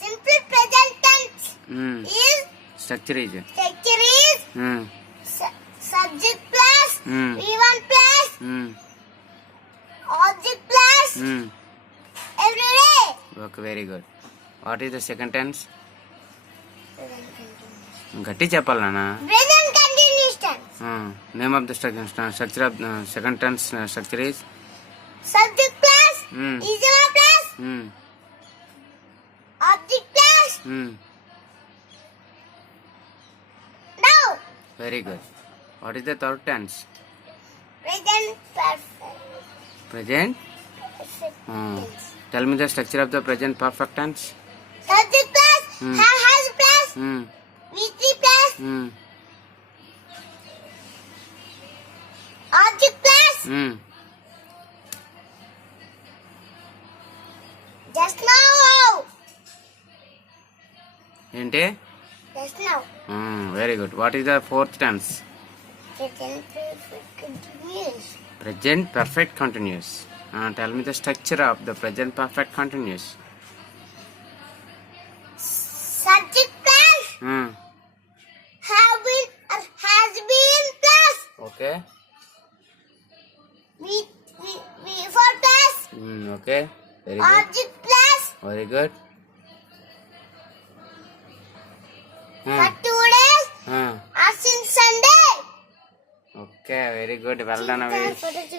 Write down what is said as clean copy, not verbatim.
Simple present tense is structure is subject plus V1 plus object plus every day. Okay, very good. What is the second tense? గట్టి చెప్పాలి నాన్న. Present continuous tense. Name of the structure of second tense structure is Subject plus is plus object plus now. Very good. What is the third tense? Present perfect. Present. Tense. Tell me the structure of the present perfect tense. Subject plus has plus V3 plus object plus just now. ఏంటి? Just now. Very good. What is the fourth tense? Present perfect continuous. Present perfect continuous. Tell me the structure of the present perfect continuous. Subject plus have been or has been plus Okay. V4 plus Okay. Very good. object plus Very good. for 2 days or since Sunday. Okay. Very good. Well done, Avish.